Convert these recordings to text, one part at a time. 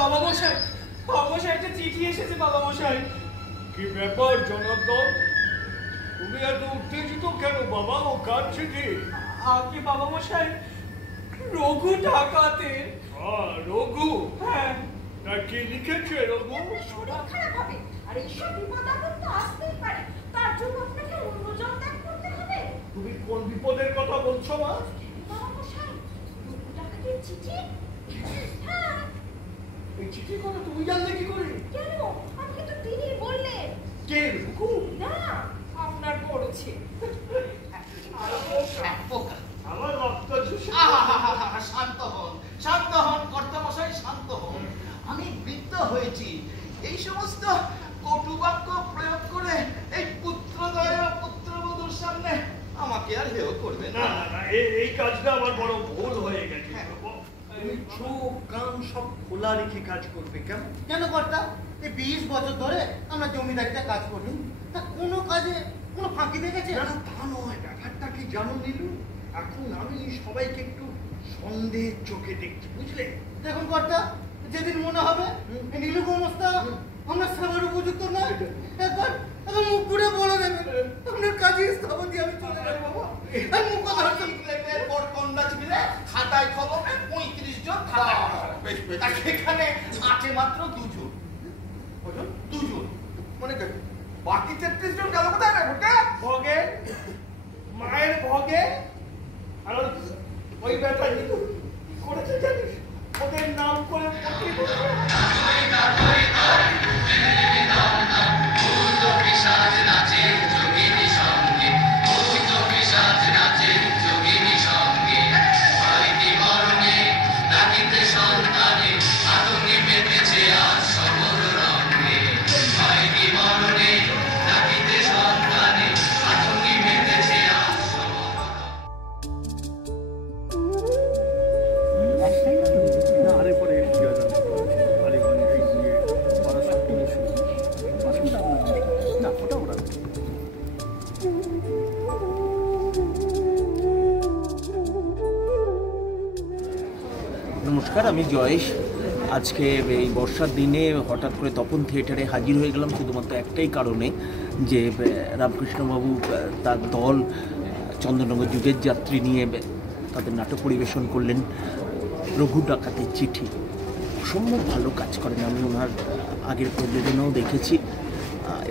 বাবা মশাই, বাবা মশাই একটা চিঠি এসেছে বাবা মশাই। কি ব্যাপার জনার্দন, তুমি এত উত্তেজিত কেন বাবা? ও কার চিঠি? আপনি বাবা মশাই রঘু ঢাকাতে। রঘু? হ্যাঁ। তা কি লিখেছে রঘু? শরীর খারাপ হবে আর এইসব বিপদ আপদ তো আসতেই পারে, তার জন্য আপনাকে অন্য জল ত্যাগ করতে হবে। তুমি কোন বিপদের কথা বলছো মা? বাবা মশাই, রঘু ঢাকাতের চিঠি। হ্যাঁ। এই চিঠির কথা তুমি জানলে কি করে? কেন? আমাকে তো তিনি বললেন। কে রঘু? না, আপনার বড় ছেলে। আমার রক্ত শান্ত হন, শান্ত হন কর্তামশাই, শান্ত হন। আমি বৃদ্ধ হয়েছি, এই সমস্ত কটুবাক্য প্রয়োগ করে এই পুত্রদয় পুত্রবধূর সামনে আমাকে আর হেয় করবে না। এই কাজটা আমার বড় ভুল হয়ে গেছে। তুমি চোখ কান সব খোলা রেখে কাজ করবে কেন? কেন কর্তা? এই 20 বছর ধরে আমরা জমিদারিতে কাজ করি, তা কোনো কাজে কোনো ফাঁকি দেখেছে? না তা নয়, ব্যাপারটা কি জানো নীলু, এখন আমি সবাইকে একটু সন্দেহের চোখে দেখছি, বুঝলে? দেখুন কর্তা, যেদিন মনে হবে নীলু গোমস্তা আমরা সেবার উপযুক্ত নয়, একবার মুখ ঘুরে বলে দেবেন আপনার কাজে স্থাপন দিয়ে আমি চলে যাবো বাবা। আর মুখ কথা হচ্ছে পর কন্যা ছিলেন খাতায় কলমে 35 জন খাতায় তার সেখানে আছে মাত্র 2 জন। 2 জন মানে বাকি 33 জন গেল কোথায়? না ঘটে ভগে মায়ের ভগে। আর ওই ব্যাটা নীলু কি করেছে জানিস? ওদের নাম করে আমি জয়েশ। আজকে এই বর্ষার দিনে হঠাৎ করে তপন থিয়েটারে হাজির হয়ে গেলাম শুধুমাত্র একটাই কারণে, যে রামকৃষ্ণবাবু তার দল চন্দননগর যুগের যাত্রী নিয়ে তাদের নাটক পরিবেশন করলেন রঘু ডাকাতের চিঠি। অসম্ভব ভালো কাজ করেন, আমি ওনার আগের প্রযোজনাও দেখেছি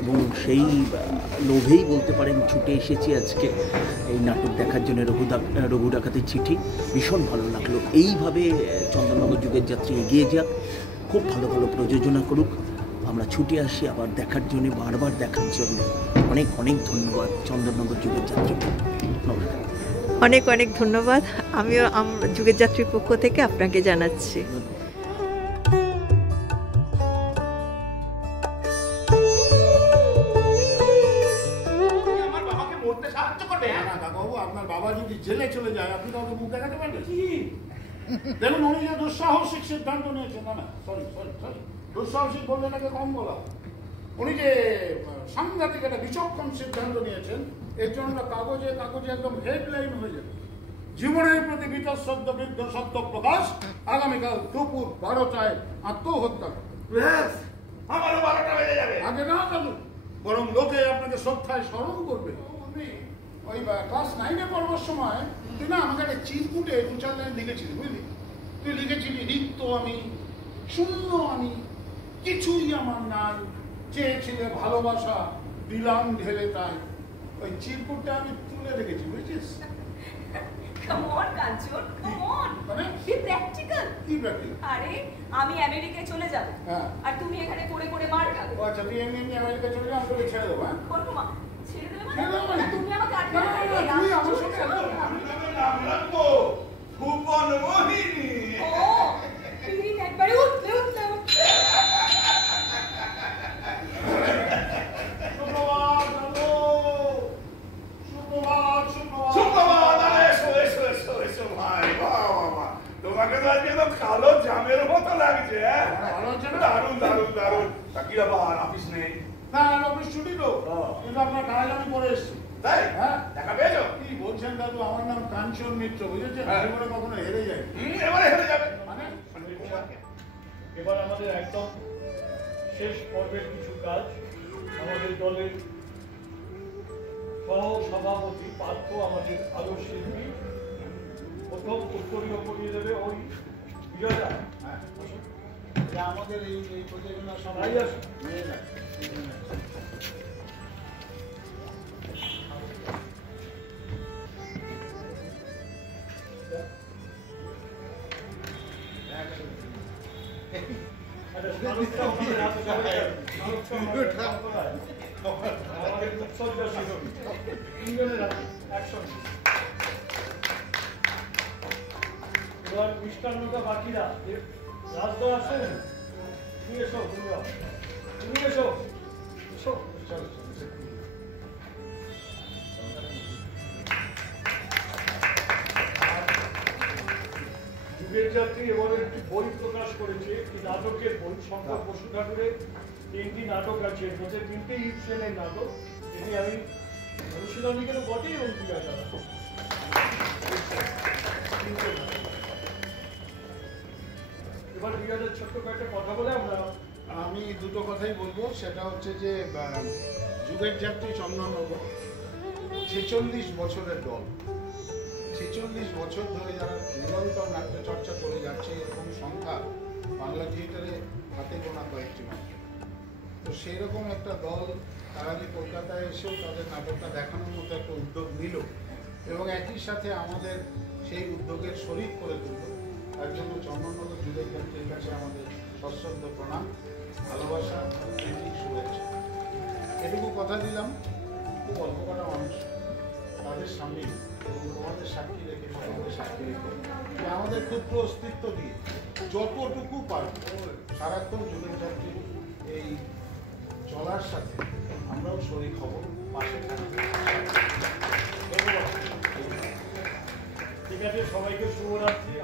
এবং সেই লোভেই বলতে পারেন ছুটে এসেছি আজকে এই নাটক দেখার জন্য। রঘু ডাকাতের চিঠি ভীষণ ভালো লাগলো। এইভাবে চন্দননগর যুগের যাত্রী এগিয়ে যাক, খুব ভালো ভালো প্রযোজনা করুক, আমরা ছুটে আসি আবার দেখার জন্য, বারবার দেখার জন্য। অনেক অনেক ধন্যবাদ চন্দননগর যুগের যাত্রী। নমস্কার। অনেক অনেক ধন্যবাদ। আমিও যুগের যাত্রীর পক্ষ থেকে আপনাকে জানাচ্ছি। আমার বাবাকে মরতে সাহায্য করবে? না কাকাবাবু, আপনার বাবা যদি জেলে চলে যায় আপনি কাউকে মুখ দেখাতে পারবেন? দেখুন, উনি যে দুঃসাহসিক সিদ্ধান্ত নিয়েছেন, না সরি দুঃসাহসিক বললে নাকি কম বলা, উনি যে সাংঘাতিক একটা বিচক্ষণ সিদ্ধান্ত নিয়েছেন, এর জন্য কাগজে একদম হেডলাইন হয়ে যাবে, জীবনের প্রতি বীতশ্রদ্ধ বৃদ্ধ সত্য প্রকাশ, আগামীকাল দুপুর 12টায় আত্মহত্যা। আমারও 12টা বেজে যাবে। আগে না চালু, বরং লোকে আপনাকে শ্রদ্ধায় স্মরণ করবে। ওই ক্লাস 9-এ পড়বার সময় তুই না আমাকে একটা চিরকুটে 2-4 লাইন লিখেছিলি, বুঝলি? তুই লিখেছিলি, রিক্ত আমি, শূন্য আমি, কিছুই আমার নাই, চেয়েছিলে ভালোবাসা, দিলাম ঢেলে তাই। ওই চিরকুটটা আমি তুলে রেখেছি, বুঝছিস? Come on, Kanchan, come on. Be practical. কি practical? আরে আমি আমেরিকায় চলে যাব, আর তুমি এখানে করে করে মার খাবে। ও আচ্ছা, তুই এমনি আমেরিকা চলে যা, আমি তোকে ছেড়ে দেবো। হ্যাঁ, বলবো মা, ছেড়ে দেবে ছেড়ে দেবো মানে? তুমি আমাকে আটকে না, তুই আমার সাথে আমি তোকে নাম রাখবো ভুবন মোহিনী। ও পিরিন একবারে উঠলে তোমাকে তো আজকে তো কালো জামের মতো লাগছে। দারুন দারুন দারুন। তা কি ব্যাপার, অফিস নেই? না, অফিস ছুটি তো, কিন্তু আপনার কাজ আমি করে এসেছি। তাই? হ্যাঁ, দেখা পেয়েছো? কি বলছেন দাদু, আমার নাম কাঞ্চন মিত্র, বুঝেছেন? জীবনে কখনো হেরে যায়। এবারে হেরে যাবে মানে এবার আমাদের একদম শেষ পর্বের কিছু কাজ। আমাদের দলের সহ সভাপতি পার্থ আমাদের আলো শিল্পী প্রথম উত্তরীয় করিয়ে দেবে ওই বিজয়দা। আমাদের এই প্রযোজনা সবাই নিয়ে যায়। আমাদের উৎসর্গা শিল্পী তিনজনের হাতে একসঙ্গে। এবার মিষ্টান্নটা বাকিরা রাজদা আসুন, তুমি এসো, তুমি এসো এসো। যুগের যাত্রী এবারে একটি বই প্রকাশ করেছে, একটি নাটকের বই। শঙ্কর বসু ঠাকুরের 3টি নাটক আছে, এর মধ্যে 3টে ইউসেনের নাটক। এটি আমি অনুশীলনী কেন বটেই এবং এবার বিরাজের ছোট্ট কয়েকটা কথা বলে আমি দুটো কথাই বলবো। সেটা হচ্ছে যে যুগের যাত্রী চন্দননগর 46 বছরের দল। 46 বছর ধরে যারা নিরন্তর নাট্য চর্চা করে যাচ্ছে, এরকম সংখ্যা বাংলা থিয়েটারে হাতে গোনা কয়েকটি মাত্র। তো সেই রকম একটা দল তারা যে কলকাতায় এসেও তাদের নাটকটা দেখানোর মতো একটা উদ্যোগ নিল এবং একই সাথে আমাদের সেই উদ্যোগের শরিক করে তুলল, তার জন্য চন্দননগর যুগের যাত্রীর কাছে আমাদের সশ্রদ্ধ প্রণাম, ভালোবাসা, প্রীতি, শুভেচ্ছা। এটুকু কথা দিলাম। খুব অল্প কটা মানুষ, তাদের সামনে এবং তোমাদের সাক্ষী রেখে, সকলের সাক্ষী রেখে আমাদের ক্ষুদ্র অস্তিত্ব দিয়ে যতটুকু পারব সারাক্ষণ যুগের যাত্রীর এই চলার সাথে আমরাও শরীর খবর পাশে থাকবো। ঠিক আছে, সবাইকে শুভরাত্রি।